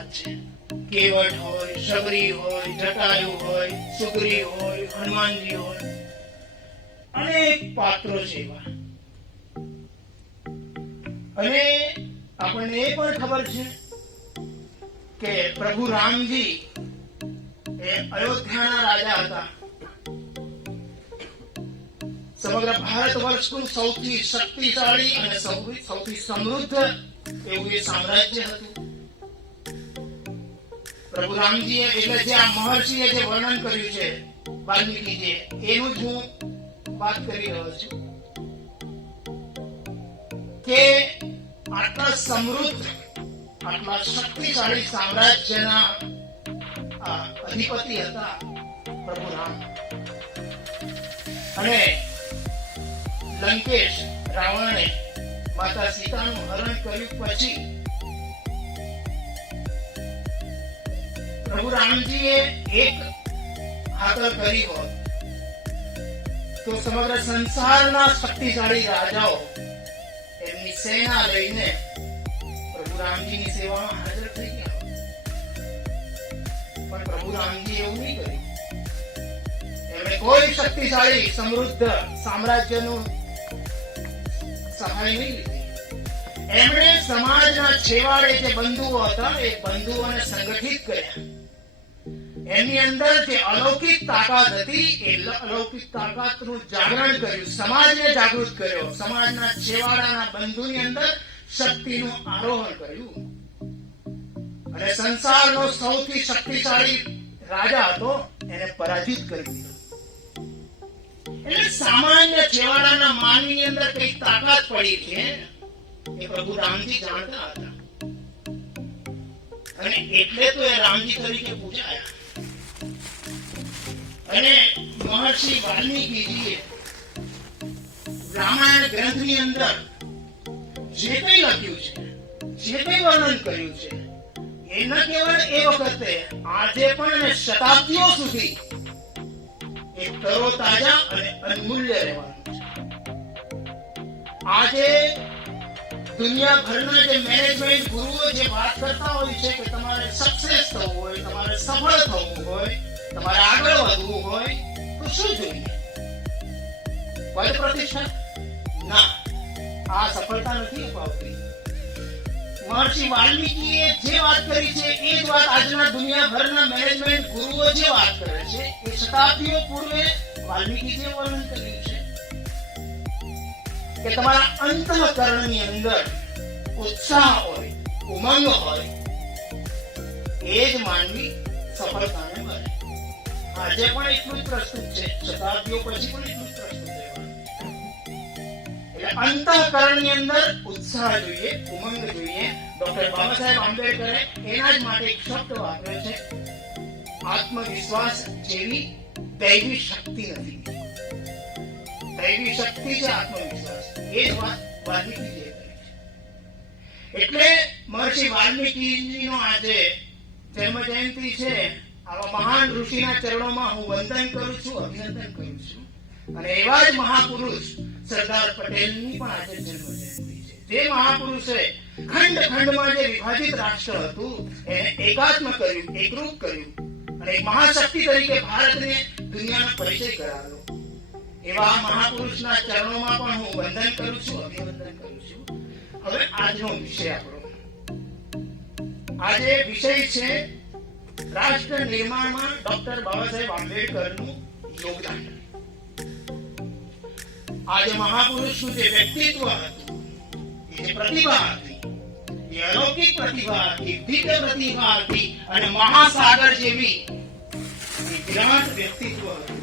વાત છે. કેવટ હોય શબરી હોય, જટાયુ હોય સુગ્રી હોય, હનુમાનજી હોય. અનેક પાત્રો છે અને આપણને એ પણ ખબર છે કે પ્રભુ રામજી એ અયોધ્યાના રાજા હતા. સમગ્ર ભારત વર્ષનું સૌથી શક્તિશાળી અને સૌથી સૌથી સમૃદ્ધ એવું એ સામ્રાજ્ય હતું. પ્રભુ રામજીએ એટલે જે આ મહર્ષિએ જે વર્ણન કર્યું છે વાલ્મીકીજીએ એનું જ હું વાત કરી રહ્યો છું કે આટલા સમૃદ્ધ, આટલા શક્તિશાળી સામ્રાજ્યના અધિપતિ હતા પ્રભુ રામ અને લંકેશ રાવણે માતા સીતાનું હરણ કર્યું પછી પ્રભુ રામજીએ એક હાકલ કરી હોત, તો સમગ્ર સંસારના શક્તિશાળી રાજાઓ એમની સેના લઈને પ્રભુ રામજીની સેવામાં હાજર થઈ ગયા પણ પ્રભુ રામજી એવું નહીં કર્યું. એમણે કોઈ શક્તિશાળી સમૃદ્ધ સામ્રાજ્યનું સહાય નહીં લીધી. એમણે સમાજના છેવાડે જે બંધુઓ હતા, એ બંધુઓને સંગઠિત કર્યા. એની અંદર જે અલૌકિક તાકાત હતી, એ અલૌકિક તાકાતનું જાગરણ કર્યું. સમાજને જાગૃત કર્યો. સમાજના છેવાડાના બંધુની અંદર શક્તિનું આરોહણ કર્યું. અને સંસારનો સૌથી શક્તિશાળી રાજા હતો, એને પરાજિત કરી દીધો. એટલે સામાન્ય છેવાડાના માનવીની અંદર કઈ તાકાત પડી છે એ પ્રભુ રામજી જાણતા હતા. અને એટલે તો એ રામજી તરીકે પૂજાયા. અને મહર્ષિ વાલ્મીકીજીએ રામાયણ ગ્રંથની અંદર જે કંઈ લખ્યું છે, જે કંઈ વર્ણન કર્યું છે એ ન કેવળ એ વખતે આજે પણ શતાબ્દીઓ સુધી એ તરોતાજા અને અનમૂલ્ય રહેવાનું છે. આજે દુનિયાભરના જે મેનેજમેન્ટ ગુરુઓ જે વાત કરતા હોય છે કે તમારે સક્સેસ થવું હોય, તમારે સફળ થવું હોય, તમારે આગળ વધવું હોય, તો શું જોઈએ? પદ પ્રતિષ્ઠા? ના. આ સફળતા નથી અપાવતી. મહર્ષિ વાલ્મીકીએ જે વાત કરી છે, એ જ વાત આજના દુનિયાભરના મેનેજમેન્ટ ગુરુઓ જે વાત કરે છે, એ શતાબ્દીઓ પૂર્વે વાલ્મીકીજીએ વર્ણન કર્યું છે. કે તમારા અંતઃકરણની અંદર ઉત્સાહ હોય, ઉમંગ હોય, એ જ માનવી સફળતાને મળે. આજે પણ એટલું જ પ્રસ્તુત છે, શતાબ્દીઓ પછી પણ એટલું જ પ્રસ્તુત છે. અંતઃકરણની અંદર ઉત્સાહ જોઈએ, ઉમંગ જોઈએ. ડોક્ટર બાબા સાહેબ આંબેડકરે એના જ માટે એક શબ્દ વાપર્યો છે, આત્મવિશ્વાસ જેવી દૈવી શક્તિ નથી. દૈવી શક્તિ છે આત્મવિશ્વાસ. એ જ વાત વાલ્મીકીજીએ કરી છે. એટલે મહર્ષિ વાલ્મીકીજીનો આજે જન્મ જયંતિ છે. આવા મહાન ઋષિના ચરણોમાં હું વંદન કરું છું, અભિનંદન કરું છું. અને એવા જ મહાપુરુષ સરદાર પટેલની પણ આજે જન્મ જયંતિ છે. જે મહાપુરુષે ખંડ ખંડમાં જે વિભાજિત રાષ્ટ્ર હતું, એને એકાત્મ કર્યું, એકરૂપ કર્યું અને મહાશક્તિ તરીકે ભારતને દુનિયાનો પરિચય કરાવ્યો. એવા મહાપુરુષના ચરણોમાં પણ હું વંદન કરું છું અભિવંદન કરું છું. હવે આજનો વિષય આપણો. આજે વિષય છે રાષ્ટ્ર નિર્માણમાં ડોક્ટર બાબા આંબેડકરનું યોગદાન. આજે મહાપુરુષનું જે વ્યક્તિત્વ હતું જે પ્રતિભા હતી, એ અલૌકિક પ્રતિભા હતી દિવ્ય પ્રતિભા હતી અને મહાસાગર જેવી વિરાટ વ્યક્તિત્વ હતું.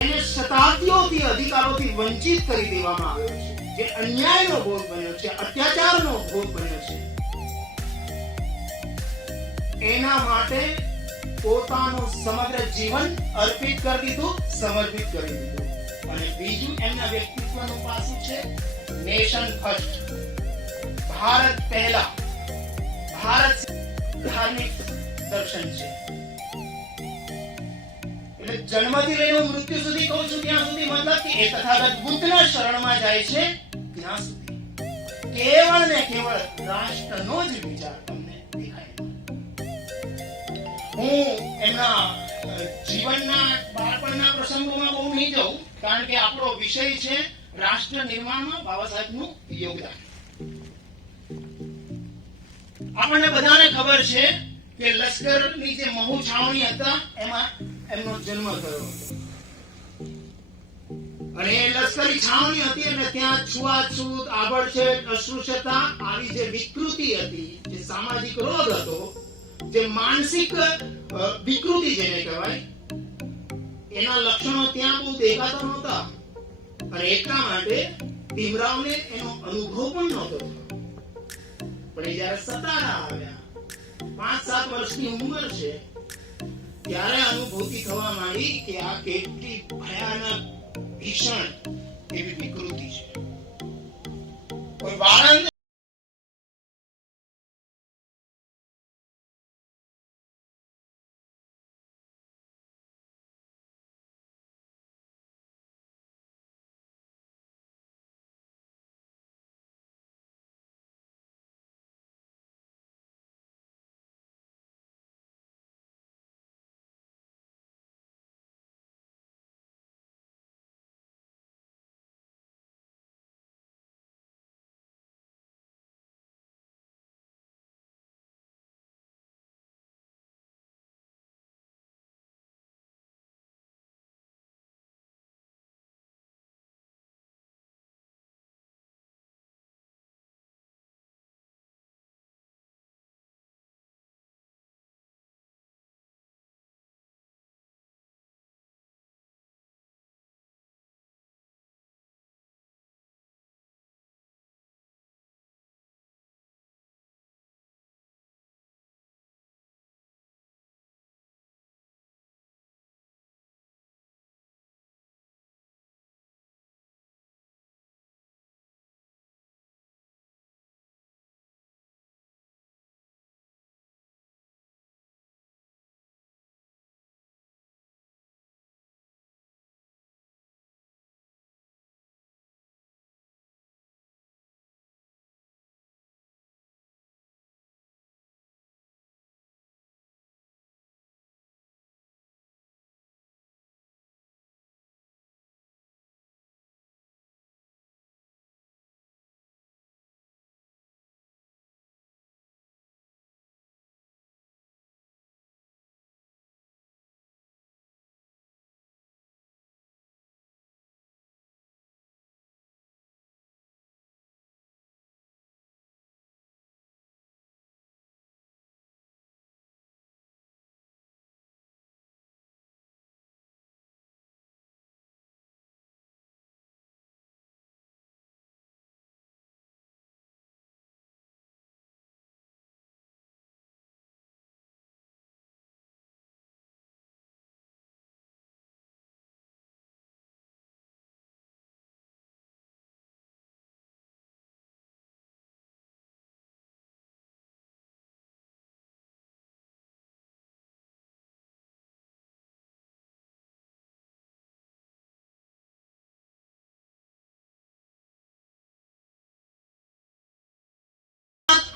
એને શતાબ્દીઓથી અધિકારોથી વંચિત કરી દેવામાં આવ્યો છે. જે અન્યાયનો ભોગ બન્યો છે, અત્યાચારનો ભોગ બન્યો છે. એના માટે પોતાનું સમગ્ર જીવન અર્પિત કરી દીધું, સમર્પિત કરી દીધું. અને બીજું એમના વ્યક્તિત્વનું પાસું છે, નેશન ફર્સ્ટ. ભારત પહેલા. ભારત ધાર્મિક દર્શન છે. એટલે જન્મથી લઈને મૃત્યુ સુધી કહું છું, ત્યાં સુધી મતલબ કે એ તથાગત બુદ્ધના શરણમાં જાય છે, ત્યાં સુધી. કેવળ ને કેવળ રાષ્ટ્રનો જ વિચાર તમને દેખાય. હું એમના જીવનના, બાળપણના પ્રસંગોમાં બહુ નહીં જઉં, કારણ કે આપણો વિષય છે રાષ્ટ્ર નિર્માણમાં બાબા સાહેબનું યોગદાન. આપણને બધાને ખબર છે કે લશ્કરની જે મહુ છાવણી હતા, એમાં એમનો જન્મ થયો. અને એ લશ્કરી છાવણી હતી અને ત્યાં છૂઆછૂત આબડછેડ અસ્પૃશ્યતા આવી જે વિકૃતિ હતી, જે સામાજિક રોગ હતો, જે માનસિક વિકૃતિ જેને કહેવાય, એના લક્ષણો ત્યાં બહુ દેખાતા નહોતા. અને એટલા માટે ભીમરાવને એનો અનુભવ પણ નહોતો પણ એ જયારે સતારા આવ્યા પાંચ સાત વર્ષની ઉંમર છે ત્યારે અનુભૂતિ થવા માંડી કે આ કેટલી ભયાનક ભીષણ એવી વિકૃતિ છે. કોઈ વાળંદ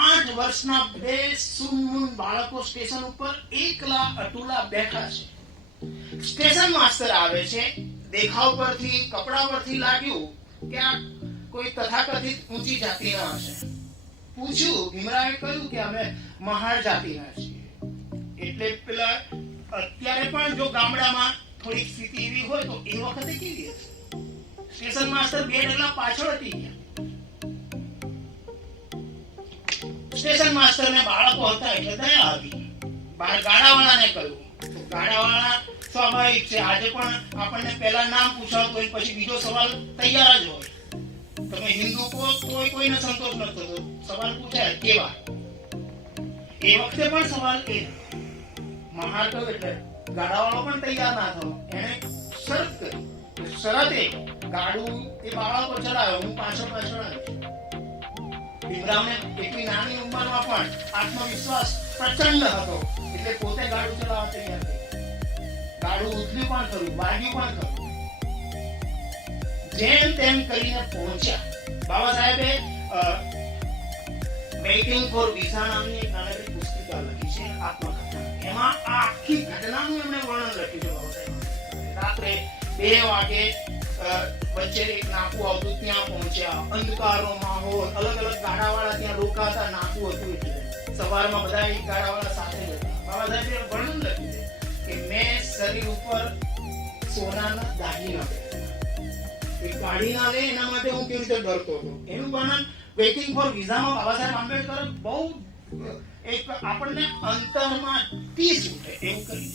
આઠ વર્ષના બે સુનમુન બાળકો સ્ટેશન ઉપર એકલા અટુલા બેઠા છે. સ્ટેશન માસ્ટર આવે છે, દેખાવ પરથી, કપડા પરથી લાગ્યું કે આ કોઈ તથાકથિત ઊંચી જાતિના હશે પૂછ્યું ભીમરાવે કહ્યું કે અમે મહાર જાતિના છીએ. એટલે પેલા અત્યારે પણ જો ગામડામાં થોડીક સ્થિતિ એવી હોય તો એ વખતે કેવી હશે સ્ટેશન માસ્ટર બે ડગલા પાછળ હતી. ગયા સ્ટેશન માસ્ટર ને બાળકો હતા એટલે દયા આવી. ગાડાવાળાને કહ્યું. તો ગાડાવાળા સ્વાભાવિક છે. આજે પણ આપણને પહેલા નામ પૂછાતું હોય પછી બીજો સવાલ તૈયાર જ હોય. તમે હિન્દુ કો કોઈ કોઈને સંતોષ ન થતો. સવાલ પૂછાય કેવા? એ વખતે પણ સવાલ એ. કહ્યું એટલે ગાડાવાળો પણ તૈયાર ના થયો. એને શરત કરી. શરતે ગાડું એ બાળકો ચલાવ્યો હું પાછળ પાછળ આવીશ. ભીમરાવને એટલી નાની ઉંમરમાં પણ આત્મવિશ્વાસ પ્રચંડ હતો. એટલે પોતે ગાડું ચલાવવા તૈયાર થઈ ગાડું ઉથલ્યું પણ કર્યું વાગ્યું પણ કર્યું જેમ તેમ કરીને પહોંચ્યા. બાબા સાહેબે વેઇટિંગ ફોર વિઝા નામની એક નાનકડી પુસ્તિકા લખી છે, આત્મકથા. એમાં આખી ઘટનાનું એમણે વર્ણન લખ્યું છે બાબા સાહેબ. રાત્રે બે વાગે વચ્ચે એક નાકું આવતું, ત્યાં પહોંચ્યા. અંધકારનો માહોલ અલગ અલગ ગાડાવાળા ત્યાં રોકાતા નાકું હતું એટલે. સવારમાં બધા એક ગાડાવાળા સાથે હતા. વર્ણન લખ્યું છે કે મેં શરીર ઉપર સોનાના દાગીના એ કાઢી ના લે, એના માટે હું કેવી રીતે ડરતો હતો? વેઇટિંગ ફોર વિઝામાં બાબા આંબેડકર બહુ એક આપણને અંતરમાં ટીસ ઉઠે એવું કરી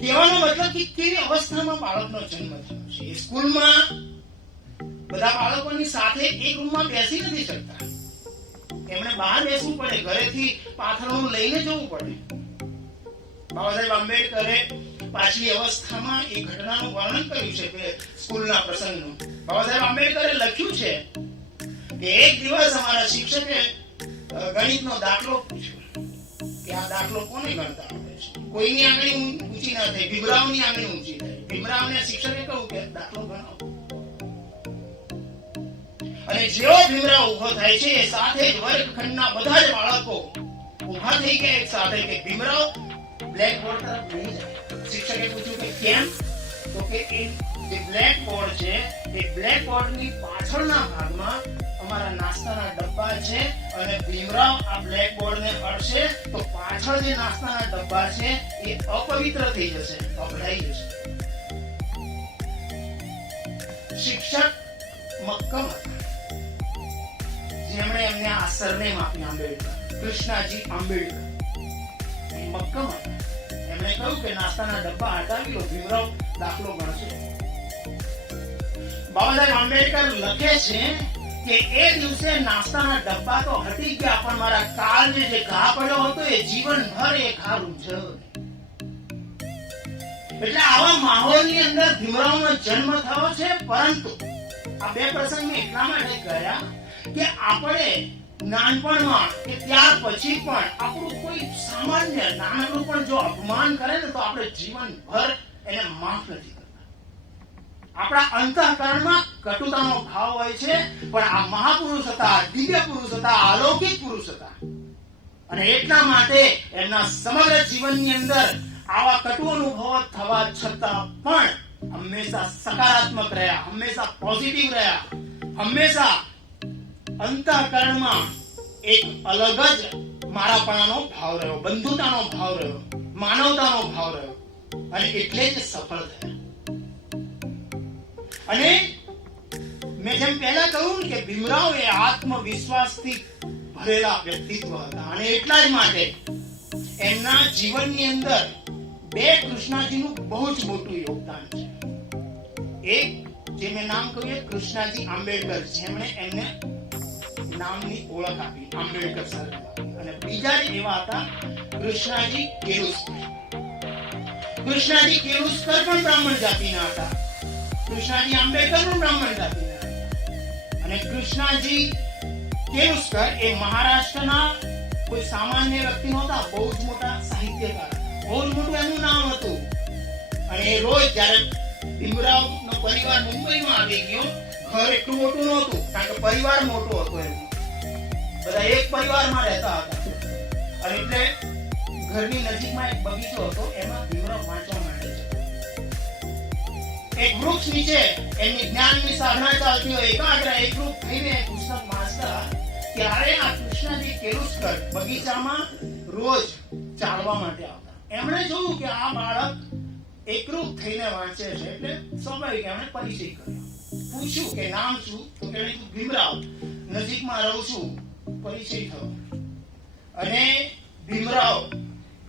કહેવાનો મતલબ કે કેવી અવસ્થામાં બાળકનો જન્મ થયો છે? સ્કૂલમાં બધા બાળકોની સાથે એક રૂમમાં બેસી નથી શકતા. એમણે બહાર બેસવું પડે, ઘરેથી પાથરણું લઈને જવું પડે. બાબા સાહેબ આંબેડકરે પાછલી અવસ્થામાં એ ઘટનાનું વર્ણન કર્યું છે કે સ્કૂલના પ્રસંગનું. બાબા સાહેબ આંબેડકરે લખ્યું છે કે એક દિવસ અમારા શિક્ષકે ગણિતનો દાખલો પૂછ્યો કે આ દાખલો કોને ગણતા? કોઈની આંગળી ઊંચી ના થઈ ભીમરાવની આંગળી ઊંચી થઈ ભીમરાવને શિક્ષકે કહ્યું કે દાખલો ગણાવો અને જેવો ભીમરાવ ઊભો થાય છે, એ સાથે જ વર્ગખંડના બધા જ બાળકો ઊભા થઈ ગયા, એક સાથે કે ભીમરાવ બ્લેકબોર્ડ તરફ નહીં જાય. શિક્ષકે પૂછ્યું કે કેમ? તો કે એ જે બ્લેકબોર્ડ છે, એ બ્લેકબોર્ડની પાછળના ભાગમાં અમારા નાસ્તાના ડબ્બા છે અને ભીમરાવ આ બ્લેકબોર્ડને અડશે તો પાછળ જે નાસ્તાના ડબ્બા છે, એ અપવિત્ર થઈ જશે અભડાઈ જશે. શિક્ષક મક્કમ જેમણે એમને આ સરનેમ આપ્યું આંબેડકર, કૃષ્ણાજી આંબેડકર. મક્કમ એમણે કહ્યું કે નાસ્તાના ડબ્બા હટાવી લો ભીમરાવ દાખલો ગણશે. બાબા સાહેબ આંબેડકર લખે છે કે એ દિવસે નાસ્તાના ડબ્બા તો હટી ગયા પણ મારા કાળને જે ઘા પડ્યો હતો એ જીવનભર એ ઘા રૂંઝ્યો એટલે આવા માહોલની અંદર ભીમરાવનો જન્મ થયો છે, પરંતુ આ બે પ્રસંગ એટલા માટે કર્યા કે આપણે નાનપણમાં કે ત્યાર પછી પણ આપણું કોઈ સામાન્ય નાનકડું પણ જો અપમાન કરે ને તો આપણે જીવનભર એને માફ નથી આપણા અંતઃકરણમાં કટુતાનો ભાવ હોય છે, પણ આ મહાપુરુષ હતા, દિવ્ય પુરુષ હતા, અલૌકિક પુરુષ હતા. અને એટલા માટે એમના સમગ્ર જીવનની અંદર આવા કટુ અનુભવ થવા છતાં પણ હંમેશા સકારાત્મક રહ્યા, હંમેશા પોઝિટિવ રહ્યા. હંમેશા અંતઃકરણમાં એક અલગ જ મારાપણાનો ભાવ રહ્યો, બંધુતાનો ભાવ રહ્યો, માનવતાનો ભાવ રહ્યો. અને એટલે જ સફળ થયા. અને મેં જેમ પહેલા કહ્યું કે ભીમરાવ એ આત્મવિશ્વાસથી ભરેલા વ્યક્તિત્વ હતા. અને એટલા જ માટે એમના જીવનની અંદર બે કૃષ્ણાજીનું બહુ જ મોટું યોગદાન છે. એક, જે મેં નામ કહ્યું એ કૃષ્ણાજી આંબેડકર, જેમણે એમને નામની ઓળખ આપી, આંબેડકર સર અને બીજા એવા હતા કૃષ્ણાજી કેરુસ્કર કૃષ્ણાજી કેરુસ્કર પણ બ્રાહ્મણ જાતિના હતા. કૃષ્ણાજી આંબેડકર પણ બ્રાહ્મણ જાતિના અને કૃષ્ણાજી કેરુસ્કર એ મહારાષ્ટ્રના કોઈ સામાન્ય વ્યક્તિ નહોતા, બહુ જ મોટા સાહિત્યકાર. બહુ જ મોટું એનું નામ હતું. અને એ રોજ જ્યારે ભીમરાવનો પરિવાર મુંબઈમાં આવી ગયો, ઘર એટલું મોટું નહોતું, કારણ કે પરિવાર મોટો હતો એનો. બધા એક પરિવારમાં રહેતા હતા. અને એટલે ઘરની નજીકમાં એક બગીચો હતો, એમાં ભીમરાવ વાંચવા એક વૃક્ષ નીચે, એમની જ્ઞાનની સાધના ચાલતી હોય, એકાગ્ર એકરૂપ થઈને પુસ્તક વાંચતા, ત્યારે આ કૃષ્ણજી કેરુસ્કર બગીચામાં રોજ ચાલવા માટે આવતા. એમણે જોયું કે આ બાળક એકરૂપ થઈને વાંચે છે, એટલે સ્વાભાવિક એમણે પરિચય કર્યો. પૂછ્યું કે નામ શું? તો કે ભીમરાવ, નજીકમાં રહું છું. પરિચય થયો. અને ભીમરાવ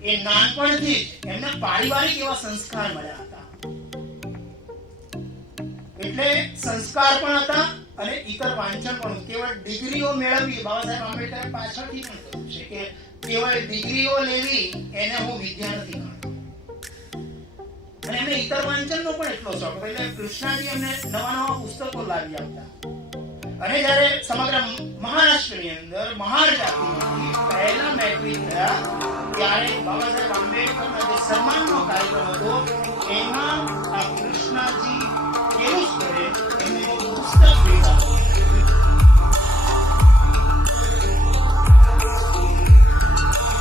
એ નાનપણથી જ એમને પારિવારિક એવા સંસ્કાર મળ્યા. એટલે સંસ્કાર પણ હતા અને ઇતર વાંચન પણ કેવળ ડિગ્રીઓ મેળવવી બાબા સાહેબ આંબેડકર પાછળથી પણ કહ્યું છે કે કેવળ ડિગ્રીઓ લેવી એને હું વિદ્યા નથી અને એમને ઇતર વાંચનનો પણ એટલો શોખ. એટલે કૃષ્ણાજી એમને નવા નવા પુસ્તકો લાવી આપતા. અને જ્યારે સમગ્ર મહારાષ્ટ્રની અંદર મહાર જાતિમાંથી પહેલા મેટ્રિક થયા ત્યારે બાબા સાહેબ આંબેડકરના જે સન્માનનો કાર્યક્રમ હતો, એમાં આ કૃષ્ણ Stop me.